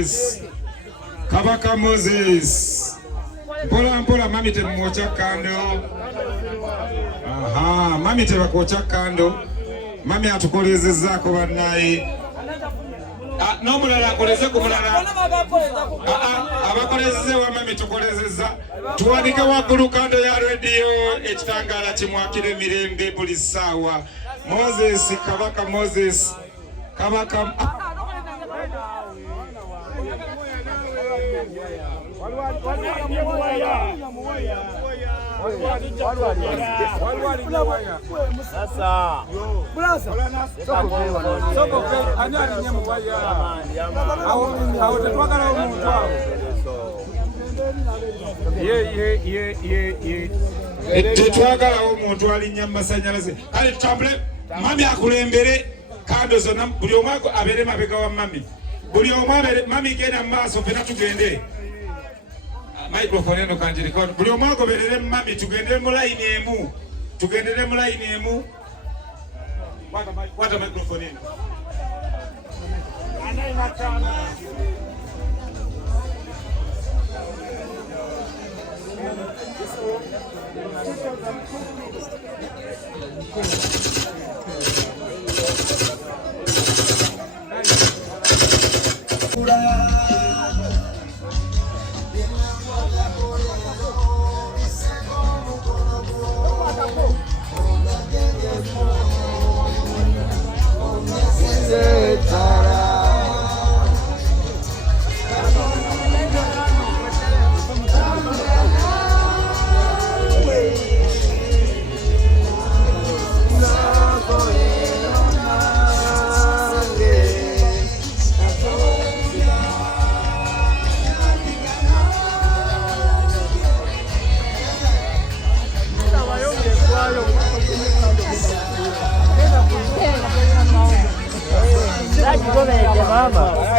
Moses. Kabaka Moses. Mpola mami temwocha kando. Aha, mami tebakocha kando. Mami atukolezezako bannaye. N'omulala akoleze ku mulala. Abakolezeze wa mami tukolezeza. Tuwanike waggulu kando ya radio ekitangaala kimwakire emirembe buli ssaawa. Moses, Kabaka Moses. Kabaka sasa tetwagala omuntu alinnya mu masanyalaze. Kale tutambule, mami akulembere kando zonna, buli omu abeere mabega wa mami. Buli omu abeere mami genda mu maaso fena tugende. Microphone eno kanti record. Buli omu agoberere mami tugendere mu line emu. Tugendere mu line emu. Kwata microphone eno. Maama.